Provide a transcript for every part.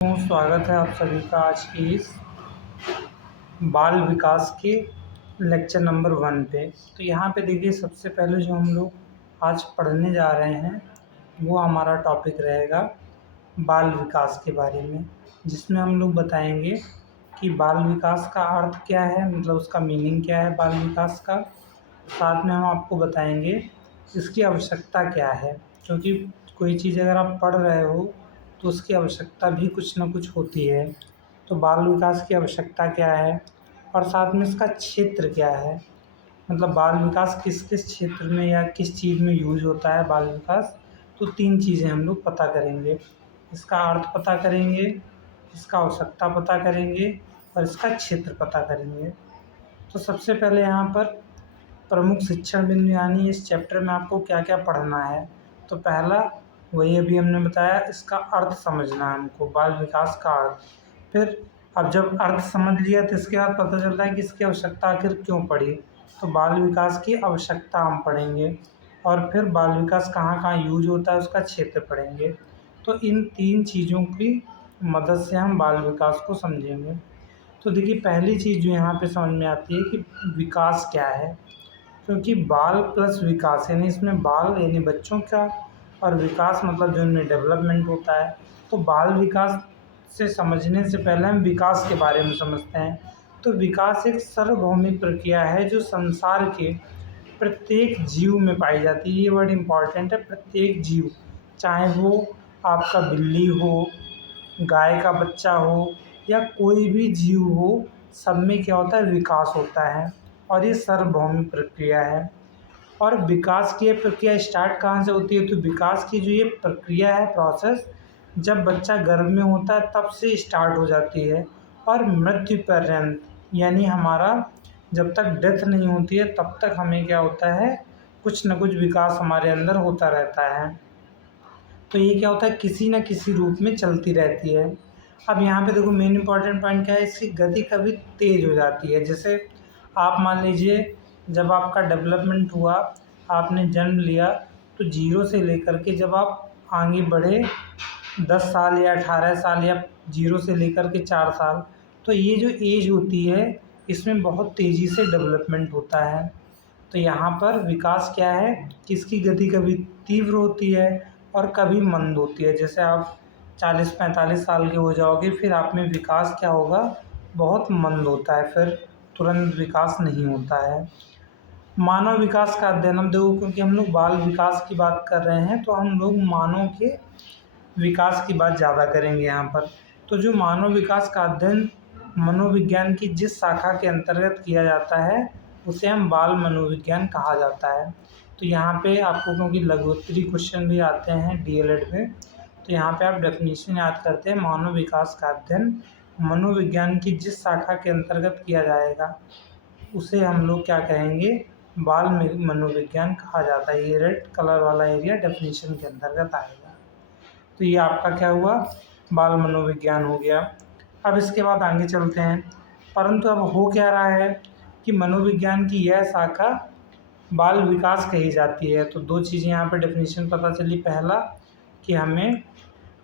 स्वागत है आप सभी का आज की इस बाल विकास के लेक्चर नंबर 1 पे। तो यहाँ पे देखिए, सबसे पहले जो हम लोग आज पढ़ने जा रहे हैं वो हमारा टॉपिक रहेगा बाल विकास के बारे में, जिसमें हम लोग बताएंगे कि बाल विकास का अर्थ क्या है, मतलब उसका मीनिंग क्या है बाल विकास का। साथ में हम आपको बताएंगे इसकी आवश्यकता क्या है, क्योंकि कोई चीज़ अगर आप पढ़ रहे हो तो उसकी आवश्यकता भी कुछ ना कुछ होती है। तो बाल विकास की आवश्यकता क्या है और साथ में इसका क्षेत्र क्या है, मतलब बाल विकास किस किस क्षेत्र में या किस चीज़ में यूज होता है बाल विकास। तो 3 चीज़ें हम लोग पता करेंगे, इसका अर्थ पता करेंगे, इसका आवश्यकता पता करेंगे और इसका क्षेत्र पता करेंगे। तो सबसे पहले यहाँ पर प्रमुख शिक्षण बिंदु यानी इस चैप्टर में आपको क्या क्या पढ़ना है। तो पहला वही अभी हमने बताया, इसका अर्थ समझना है हमको, बाल विकास का अर्थ। फिर अब जब अर्थ समझ लिया तो इसके बाद पता चलता है कि इसकी आवश्यकता आखिर क्यों पड़ी। तो बाल विकास की आवश्यकता हम पढ़ेंगे और फिर बाल विकास कहाँ कहाँ यूज होता है उसका क्षेत्र पढ़ेंगे। तो इन 3 चीज़ों की मदद से हम बाल विकास को समझेंगे। तो देखिए, पहली चीज़ जो यहाँ पे समझ में आती है कि विकास क्या है, क्योंकि बाल प्लस विकास यानी इसमें बाल यानी बच्चों का और विकास मतलब जो इनमें डेवलपमेंट होता है। तो बाल विकास से समझने से पहले हम विकास के बारे में समझते हैं। तो विकास एक सार्वभौमिक प्रक्रिया है जो संसार के प्रत्येक जीव में पाई जाती है। ये वर्ड इम्पॉर्टेंट है, प्रत्येक जीव, चाहे वो आपका बिल्ली हो, गाय का बच्चा हो या कोई भी जीव हो, सब में क्या होता है, विकास होता है और ये सार्वभौमिक प्रक्रिया है। और विकास की ये प्रक्रिया स्टार्ट कहाँ से होती है, तो विकास की जो ये प्रक्रिया है, प्रोसेस, जब बच्चा गर्भ में होता है तब से स्टार्ट हो जाती है और मृत्यु पर्यंत, यानी हमारा जब तक डेथ नहीं होती है तब तक हमें क्या होता है, कुछ न कुछ विकास हमारे अंदर होता रहता है। तो ये क्या होता है, किसी न किसी रूप में चलती रहती है। अब यहाँ पे देखो, मेन इंपॉर्टेंट पॉइंट क्या है, इसकी गति कभी तेज हो जाती है। जैसे आप मान लीजिए, जब आपका डेवलपमेंट हुआ, आपने जन्म लिया, तो 0 से लेकर के जब आप आगे बढ़े 10 साल या 18 साल या 0 से लेकर के 4 साल, तो ये जो एज होती है इसमें बहुत तेज़ी से डेवलपमेंट होता है। तो यहाँ पर विकास क्या है कि इसकी गति कभी तीव्र होती है और कभी मंद होती है। जैसे आप 40-45 साल के हो जाओगे, फिर आप में विकास क्या होगा, बहुत मंद होता है, फिर तुरंत विकास नहीं होता है। मानव विकास का अध्ययन, हम देखो क्योंकि हम लोग बाल विकास की बात कर रहे हैं तो हम लोग मानव के विकास की बात ज़्यादा करेंगे यहाँ पर। तो जो मानव विकास का अध्ययन मनोविज्ञान की जिस शाखा के अंतर्गत किया जाता है उसे हम बाल मनोविज्ञान कहा जाता है। तो यहाँ पे आपको क्योंकि लघुत्तरी क्वेश्चन भी आते हैं डीएलएड में, तो यहाँ पे आप डेफिनेशन याद करते हैं, मानव विकास का अध्ययन मनोविज्ञान की जिस शाखा के अंतर्गत किया जाएगा उसे हम लोग क्या कहेंगे, बाल मनोविज्ञान कहा जाता है। ये रेड कलर वाला एरिया डेफिनेशन के अंतर्गत आएगा। तो ये आपका क्या हुआ, बाल मनोविज्ञान हो गया। अब इसके बाद आगे चलते हैं, परंतु अब हो क्या रहा है कि मनोविज्ञान की यह शाखा बाल विकास कही जाती है। तो 2 चीज़ें यहाँ पर डेफिनेशन पता चली। पहला कि हमें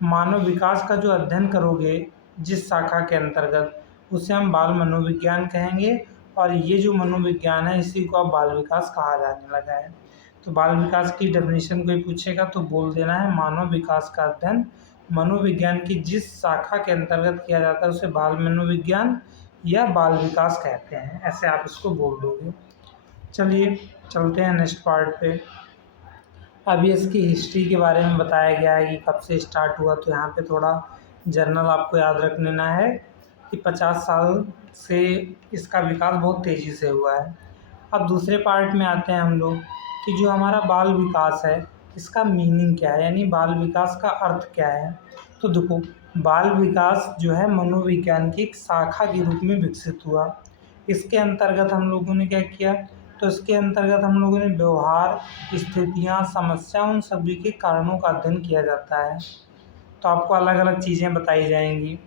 मानव विकास का जो अध्ययन करोगे जिस शाखा के अंतर्गत, उसे हम बाल मनोविज्ञान कहेंगे और ये जो मनोविज्ञान है इसी को अब बाल विकास कहा जाने लगा है। तो बाल विकास की डेफिनेशन कोई पूछेगा तो बोल देना है, मानव विकास का अध्ययन मनोविज्ञान की जिस शाखा के अंतर्गत किया जाता है उसे बाल मनोविज्ञान या बाल विकास कहते हैं, ऐसे आप इसको बोल दोगे। चलिए चलते हैं नेक्स्ट पार्ट पे। अभी इसकी हिस्ट्री के बारे में बताया गया है कि कब से स्टार्ट हुआ। तो यहाँ पे थोड़ा जर्नल आपको याद रख लेना है कि 50 साल से इसका विकास बहुत तेज़ी से हुआ है। अब दूसरे पार्ट में आते हैं हम लोग कि जो हमारा बाल विकास है इसका मीनिंग क्या है, यानी बाल विकास का अर्थ क्या है। तो देखो, बाल विकास जो है मनोविज्ञान की एक शाखा के रूप में विकसित हुआ। इसके अंतर्गत हम लोगों ने क्या किया, तो इसके अंतर्गत हम लोगों ने व्यवहार, स्थितियाँ, समस्या, उन सभी के कारणों का अध्ययन किया जाता है। तो आपको अलग अलग चीज़ें बताई जाएंगी,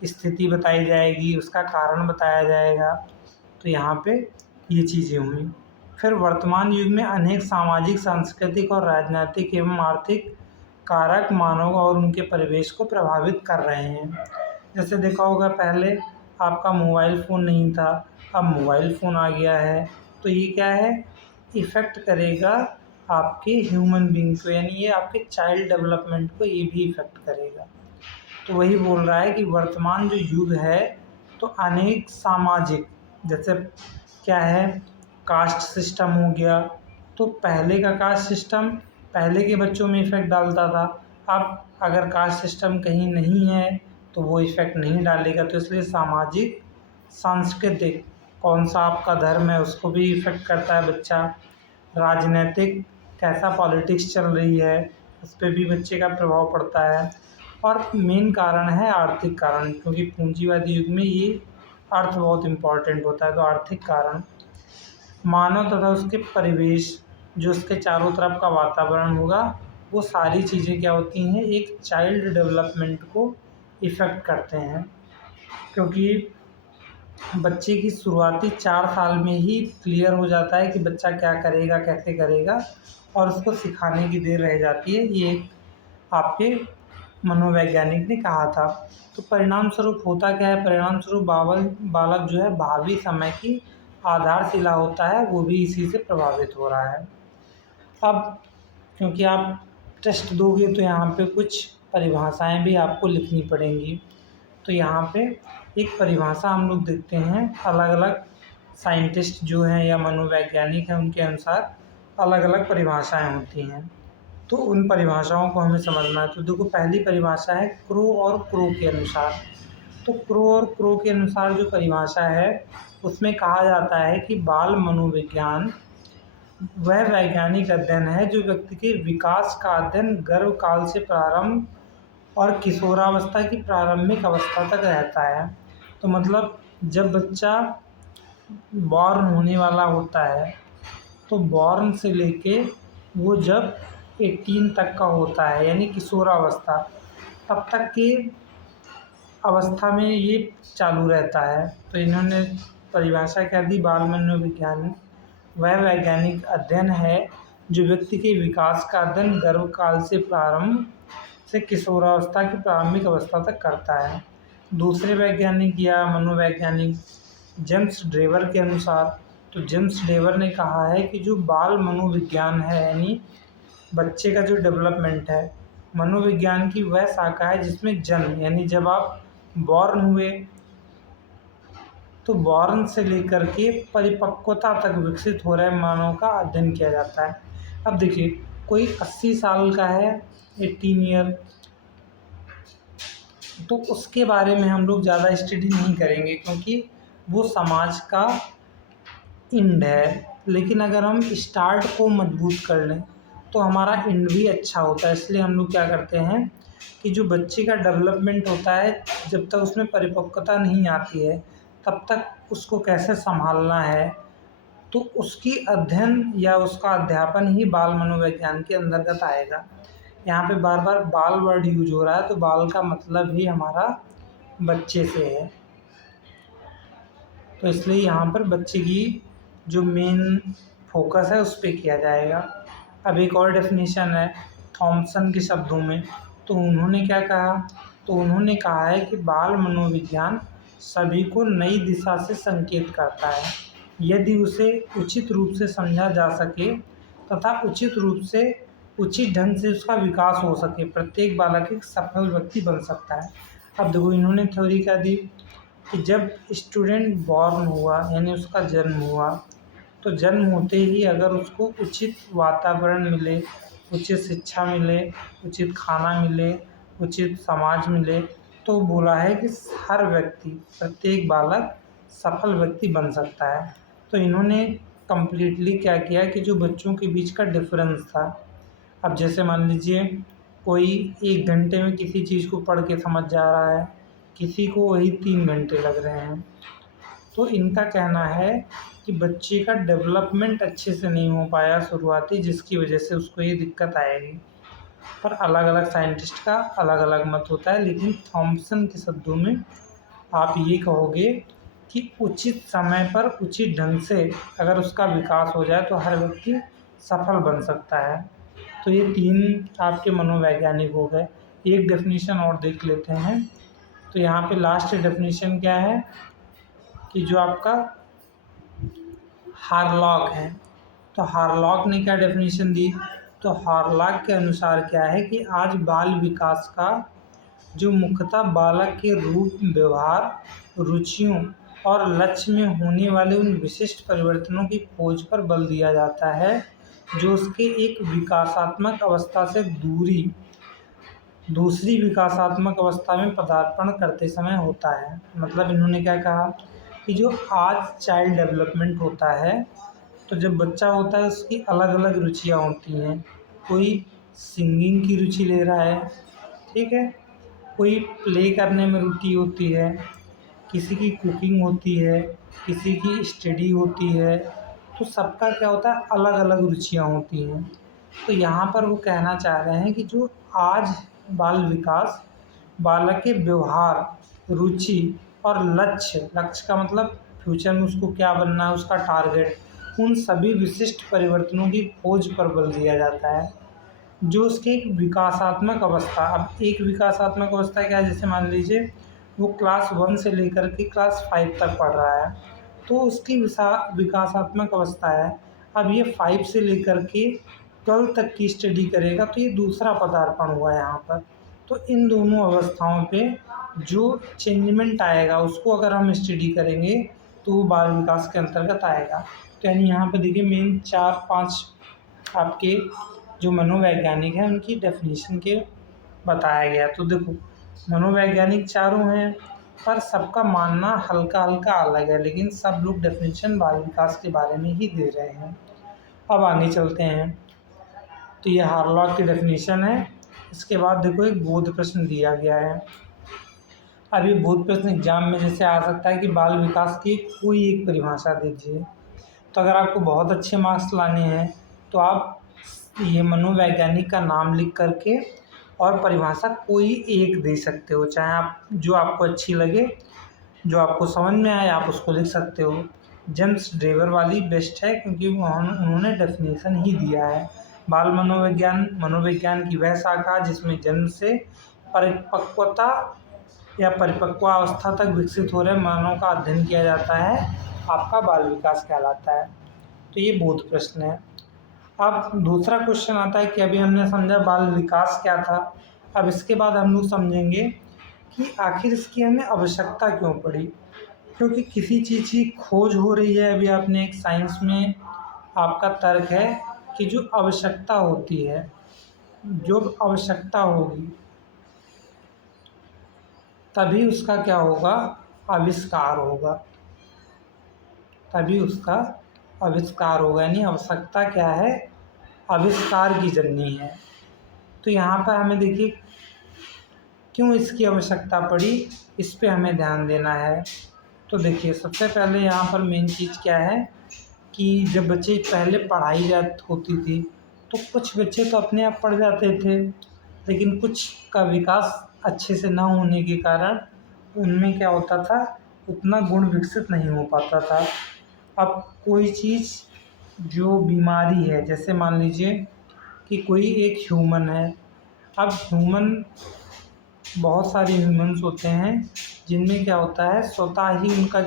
स्थिति बताई जाएगी, उसका कारण बताया जाएगा। तो यहाँ पे ये चीज़ें हुई। फिर वर्तमान युग में अनेक सामाजिक, सांस्कृतिक और राजनीतिक एवं आर्थिक कारक मानव और उनके परिवेश को प्रभावित कर रहे हैं। जैसे देखा होगा पहले आपका मोबाइल फ़ोन नहीं था, अब मोबाइल फ़ोन आ गया है, तो ये क्या है, इफ़ेक्ट करेगा आपके ह्यूमन बीइंग को, यानी ये आपके चाइल्ड डेवलपमेंट को ये भी इफ़ेक्ट करेगा। तो वही बोल रहा है कि वर्तमान जो युग है तो अनेक सामाजिक, जैसे क्या है, कास्ट सिस्टम हो गया, तो पहले का कास्ट सिस्टम पहले के बच्चों में इफ़ेक्ट डालता था, अब अगर कास्ट सिस्टम कहीं नहीं है तो वो इफ़ेक्ट नहीं डालेगा। तो इसलिए सामाजिक, सांस्कृतिक, कौन सा आपका धर्म है उसको भी इफ़ेक्ट करता है बच्चा, राजनीतिक, कैसा पॉलिटिक्स चल रही है उस पे भी बच्चे का प्रभाव पड़ता है, और मेन कारण है आर्थिक कारण, क्योंकि पूंजीवादी युग में ये अर्थ बहुत इम्पोर्टेंट होता है। तो आर्थिक कारण, मानव तथा उसके परिवेश, जो उसके चारों तरफ का वातावरण होगा, वो सारी चीज़ें क्या होती हैं, एक चाइल्ड डेवलपमेंट को इफ़ेक्ट करते हैं। क्योंकि बच्चे की शुरुआती 4 साल में ही क्लियर हो जाता है कि बच्चा क्या करेगा, कैसे करेगा, और उसको सिखाने की देर रह जाती है, ये आपके मनोवैज्ञानिक ने कहा था। तो परिणाम स्वरूप होता क्या है, परिणाम स्वरूप बालक जो है भावी समय की आधारशिला होता है, वो भी इसी से प्रभावित हो रहा है। अब क्योंकि आप टेस्ट दोगे तो यहाँ पे कुछ परिभाषाएं भी आपको लिखनी पड़ेंगी। तो यहाँ पे एक परिभाषा हम लोग देखते हैं, अलग अलग साइंटिस्ट जो हैं या मनोवैज्ञानिक हैं उनके अनुसार अलग अलग परिभाषाएं होती हैं, तो उन परिभाषाओं को हमें समझना है। तो देखो, पहली परिभाषा है क्रो और क्रो के अनुसार। तो क्रो और क्रो के अनुसार जो परिभाषा है उसमें कहा जाता है कि बाल मनोविज्ञान वह वैज्ञानिक अध्ययन है जो व्यक्ति के विकास का अध्ययन गर्भ काल से प्रारंभ और किशोरावस्था की प्रारंभिक अवस्था तक रहता है। तो मतलब जब बच्चा बॉर्न होने वाला होता है तो बॉर्न से लेके वो जब 18 तक का होता है, यानी किशोरावस्था, तब तक की अवस्था में ये चालू रहता है। तो इन्होंने परिभाषा क्या दी, बाल मनोविज्ञान वह वैज्ञानिक अध्ययन है जो व्यक्ति के विकास का अध्ययन गर्भकाल से प्रारंभ से किशोरावस्था की प्रारंभिक अवस्था तक करता है। दूसरे वैज्ञानिक या मनोवैज्ञानिक जेम्स ड्रेवर के अनुसार, तो जेम्स ड्रेवर ने कहा है कि जो बाल मनोविज्ञान है, यानी बच्चे का जो डेवलपमेंट है, मनोविज्ञान की वह शाखा है जिसमें जन्म, यानी जब आप बॉर्न हुए तो बॉर्न से लेकर के परिपक्वता तक विकसित हो रहे मानव का अध्ययन किया जाता है। अब देखिए, कोई 80 साल का है, 18 ईयर, तो उसके बारे में हम लोग ज़्यादा स्टडी नहीं करेंगे क्योंकि वो समाज का एंड है। लेकिन अगर हम स्टार्ट को मजबूत कर लें तो हमारा एंड भी अच्छा होता है। इसलिए हम लोग क्या करते हैं कि जो बच्चे का डेवलपमेंट होता है, जब तक उसमें परिपक्वता नहीं आती है तब तक उसको कैसे संभालना है, तो उसकी अध्ययन या उसका अध्यापन ही बाल मनोविज्ञान के अंतर्गत आएगा। यहाँ पे बार बार बाल वर्ड यूज हो रहा है, तो बाल का मतलब ही हमारा बच्चे से है, तो इसलिए यहाँ पर बच्चे की जो मेन फोकस है उस पर किया जाएगा। अब एक और डेफिनेशन है थॉमसन के शब्दों में, तो उन्होंने क्या कहा, तो उन्होंने कहा है कि बाल मनोविज्ञान सभी को नई दिशा से संकेत करता है यदि उसे उचित रूप से समझा जा सके तथा उचित रूप से उचित ढंग से उसका विकास हो सके, प्रत्येक बालक एक सफल व्यक्ति बन सकता है। अब देखो, इन्होंने थ्योरी क्या दी कि जब स्टूडेंट बॉर्न हुआ, यानी उसका जन्म हुआ, तो जन्म होते ही अगर उसको उचित वातावरण मिले, उचित शिक्षा मिले, उचित खाना मिले, उचित समाज मिले, तो बोला है कि हर व्यक्ति, प्रत्येक बालक सफल व्यक्ति बन सकता है। तो इन्होंने कम्प्लीटली क्या किया कि जो बच्चों के बीच का डिफरेंस था, अब जैसे मान लीजिए कोई 1 घंटे में किसी चीज़ को पढ़ के समझ जा रहा है, किसी को वही 3 घंटे लग रहे हैं, तो इनका कहना है कि बच्चे का डेवलपमेंट अच्छे से नहीं हो पाया शुरुआती, जिसकी वजह से उसको ये दिक्कत आएगी। पर अलग अलग साइंटिस्ट का अलग अलग मत होता है, लेकिन थॉमसन के शब्दों में आप ये कहोगे कि उचित समय पर उचित ढंग से अगर उसका विकास हो जाए तो हर व्यक्ति सफल बन सकता है। तो ये 3 आपके मनोवैज्ञानिक हो गए। एक डेफिनेशन और देख लेते हैं। तो यहाँ पे लास्ट डेफिनेशन क्या है कि जो आपका हार्लॉक है, तो हार्लॉक ने क्या डेफिनेशन दी, तो हार्लॉक के अनुसार क्या है कि आज बाल विकास का जो मुख्यतः बालक के रूप, व्यवहार, रुचियों और लक्ष्य में होने वाले उन विशिष्ट परिवर्तनों की खोज पर बल दिया जाता है जो उसके एक विकासात्मक अवस्था से दूसरी विकासात्मक अवस्था में पदार्पण करते समय होता है। मतलब इन्होंने क्या कहा कि जो आज चाइल्ड डेवलपमेंट होता है, तो जब बच्चा होता है उसकी अलग अलग रुचियाँ होती हैं। कोई सिंगिंग की रुचि ले रहा है, ठीक है, कोई प्ले करने में रुचि होती है, किसी की कुकिंग होती है, किसी की स्टडी होती है। तो सबका क्या होता है, अलग अलग रुचियाँ होती हैं। तो यहाँ पर वो कहना चाह रहे हैं कि जो आज बाल विकास बालक के व्यवहार, रुचि और लक्ष्य का मतलब फ्यूचर में उसको क्या बनना है, उसका टारगेट, उन सभी विशिष्ट परिवर्तनों की खोज पर बल दिया जाता है जो उसके एक विकासात्मक अवस्था। अब एक विकासात्मक अवस्था क्या है, जैसे मान लीजिए वो क्लास 1 से लेकर के क्लास 5 तक पढ़ रहा है, तो उसकी विकासात्मक अवस्था है। अब ये 5 से लेकर के 12 तक की स्टडी करेगा, तो ये दूसरा पदार्पण हुआ यहाँ पर। तो इन दोनों अवस्थाओं पे जो चेंजमेंट आएगा उसको अगर हम स्टडी करेंगे तो वो बाल विकास के अंतर्गत आएगा। तो यानी यहाँ पे देखिए मेन 4-5 आपके जो मनोवैज्ञानिक हैं उनकी डेफिनेशन के बताया गया। तो देखो मनोवैज्ञानिक चारों हैं, पर सबका मानना हल्का हल्का अलग है, लेकिन सब लोग डेफिनेशन बाल विकास के बारे में ही दे रहे हैं। अब आगे चलते हैं। तो ये हार्लॉक की डेफिनेशन है। इसके बाद देखो एक बोध प्रश्न दिया गया है। अब ये बोध प्रश्न एग्जाम में जैसे आ सकता है कि बाल विकास की कोई एक परिभाषा दीजिए। तो अगर आपको बहुत अच्छे मार्क्स लाने हैं तो आप ये मनोवैज्ञानिक का नाम लिख करके और परिभाषा कोई एक दे सकते हो, चाहे आप जो आपको अच्छी लगे, जो आपको समझ में आए आप उसको लिख सकते हो। जेम्स ड्रेवर वाली बेस्ट है क्योंकि उन्होंने डेफिनेशन ही दिया है। बाल मनोविज्ञान की वह शाखा जिसमें जन्म से परिपक्वता या परिपक्वावस्था तक विकसित हो रहे मानव का अध्ययन किया जाता है, आपका बाल विकास कहलाता है। तो ये बोध प्रश्न है। अब दूसरा क्वेश्चन आता है कि अभी हमने समझा बाल विकास क्या था, अब इसके बाद हम लोग समझेंगे कि आखिर इसकी हमें आवश्यकता क्यों पड़ी। क्योंकि किसी चीज़ की खोज हो रही है, अभी आपने एक साइंस में आपका तर्क है कि जो आवश्यकता होती है, जो आवश्यकता होगी तभी उसका क्या होगा, आविष्कार होगा, तभी उसका आविष्कार होगा। यानी आवश्यकता क्या है, आविष्कार की जननी है। तो यहाँ पर हमें देखिए क्यों इसकी आवश्यकता पड़ी, इस पे हमें ध्यान देना है। तो देखिए सबसे पहले यहाँ पर मेन चीज़ क्या है कि जब बच्चे पहले पढ़ाई होती थी तो कुछ बच्चे तो अपने आप पढ़ जाते थे, लेकिन कुछ का विकास अच्छे से ना होने के कारण उनमें क्या होता था, उतना गुण विकसित नहीं हो पाता था। अब कोई चीज़ जो बीमारी है, जैसे मान लीजिए कि कोई एक ह्यूमन है। अब बहुत सारे ह्यूमन्स होते हैं जिनमें क्या होता है, स्वतः ही उनका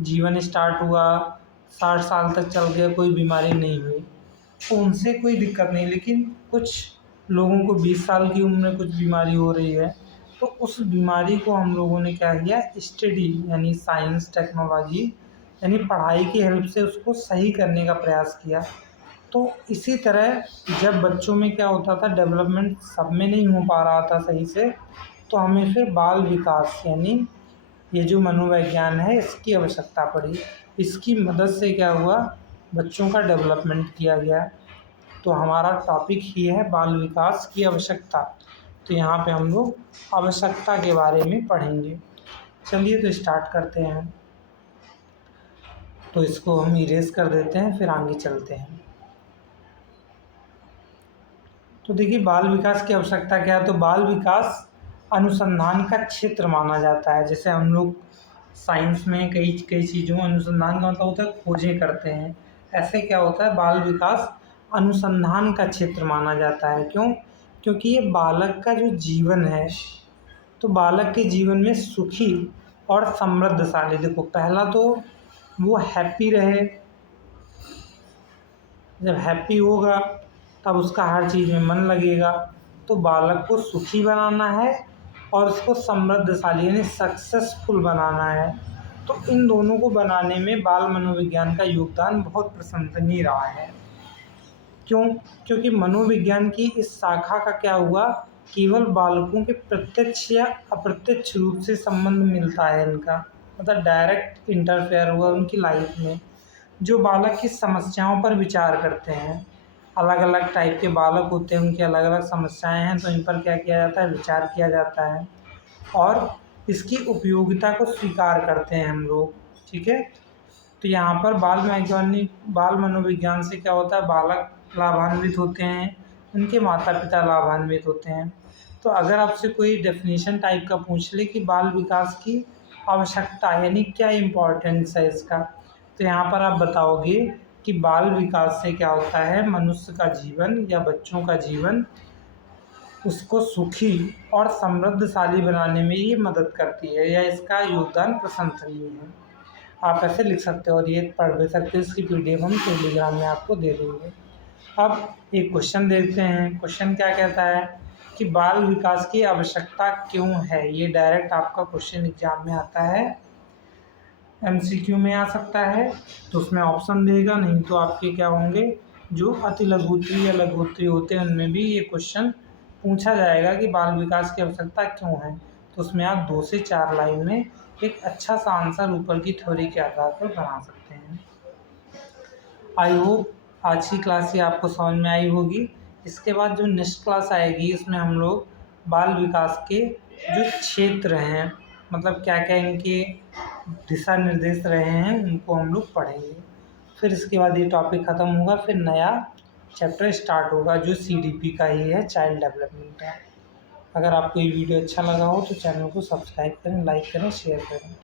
जीवन स्टार्ट हुआ, 60 साल तक चल गया, कोई बीमारी नहीं हुई, तो उनसे कोई दिक्कत नहीं। लेकिन कुछ लोगों को 20 साल की उम्र में कुछ बीमारी हो रही है, तो उस बीमारी को हम लोगों ने क्या किया, स्टडी यानी साइंस टेक्नोलॉजी यानी पढ़ाई की हेल्प से उसको सही करने का प्रयास किया। तो इसी तरह जब बच्चों में क्या होता था, डेवलपमेंट सब में नहीं हो पा रहा था सही से, तो हमें फिर बाल विकास यानी ये जो मनोविज्ञान है इसकी आवश्यकता पड़ी। इसकी मदद से क्या हुआ, बच्चों का डेवलपमेंट किया गया। तो हमारा टॉपिक ही है बाल विकास की आवश्यकता। तो यहाँ पे हम लोग आवश्यकता के बारे में पढ़ेंगे। चलिए तो स्टार्ट करते हैं। तो इसको हम इरेज कर देते हैं, फिर आगे चलते हैं। तो देखिए बाल विकास की आवश्यकता क्या है। तो बाल विकास अनुसंधान का क्षेत्र माना जाता है। जैसे हम लोग साइंस में कई चीज़ों अनुसंधान का मतलब होता है खोजें करते हैं, ऐसे क्या होता है बाल विकास अनुसंधान का क्षेत्र माना जाता है। क्यों? क्योंकि ये बालक का जो जीवन है, तो बालक के जीवन में सुखी और समृद्धशाली, देखो पहला तो वो हैप्पी रहे, जब हैप्पी होगा तब उसका हर चीज़ में मन लगेगा। तो बालक को सुखी बनाना है और उसको समृद्धशाली यानी सक्सेसफुल बनाना है। तो इन दोनों को बनाने में बाल मनोविज्ञान का योगदान बहुत प्रशंसनीय रहा है। क्यों? क्योंकि मनोविज्ञान की इस शाखा का क्या हुआ, केवल बालकों के प्रत्यक्ष या अप्रत्यक्ष रूप से संबंध मिलता है इनका, मतलब डायरेक्ट इंटरफेयर हुआ उनकी लाइफ में। जो बालक की समस्याओं पर विचार करते हैं, अलग अलग टाइप के बालक होते हैं, उनकी अलग अलग समस्याएं हैं, तो इन पर क्या किया जाता है, विचार किया जाता है और इसकी उपयोगिता को स्वीकार करते हैं हम लोग। ठीक है, तो यहाँ पर बाल मनोविज्ञान से क्या होता है, बालक लाभान्वित होते हैं, उनके माता पिता लाभान्वित होते हैं। तो अगर आपसे कोई डेफिनेशन टाइप का पूछ ले कि बाल विकास की आवश्यकता यानी क्या इम्पोर्टेंस है इसका, तो यहाँ पर आप बताओगे कि बाल विकास से क्या होता है, मनुष्य का जीवन या बच्चों का जीवन उसको सुखी और समृद्धशाली बनाने में ये मदद करती है या इसका योगदान प्रशंसनीय है। आप ऐसे लिख सकते हो और ये पढ़ भी सकते हो। इसकी PDF हम टेलीग्राम में आपको दे देंगे। अब एक क्वेश्चन देखते हैं। क्वेश्चन क्या कहता है कि बाल विकास की आवश्यकता क्यों है। ये डायरेक्ट आपका क्वेश्चन एग्जाम में आता है, MCQ में आ सकता है, तो उसमें ऑप्शन देगा, नहीं तो आपके क्या होंगे, जो अति लघुत्तरी या लघुत्तरी होते हैं उनमें भी ये क्वेश्चन पूछा जाएगा कि बाल विकास की आवश्यकता क्यों है। तो उसमें आप 2 से 4 लाइन में एक अच्छा सा आंसर ऊपर की थ्योरी के आधार पर बना सकते हैं। आई होप आज की क्लास ये आपको समझ में आई होगी। इसके बाद जो नेक्स्ट क्लास आएगी उसमें हम लोग बाल विकास के जो क्षेत्र हैं, मतलब क्या क्या इनके दिशा निर्देश रहे हैं, उनको हम लोग पढ़ेंगे। फिर इसके बाद ये टॉपिक ख़त्म होगा, फिर नया चैप्टर स्टार्ट होगा जो CDP का ही है, चाइल्ड डेवलपमेंट का। अगर आपको ये वीडियो अच्छा लगा हो तो चैनल को सब्सक्राइब करें, लाइक करें, शेयर करें।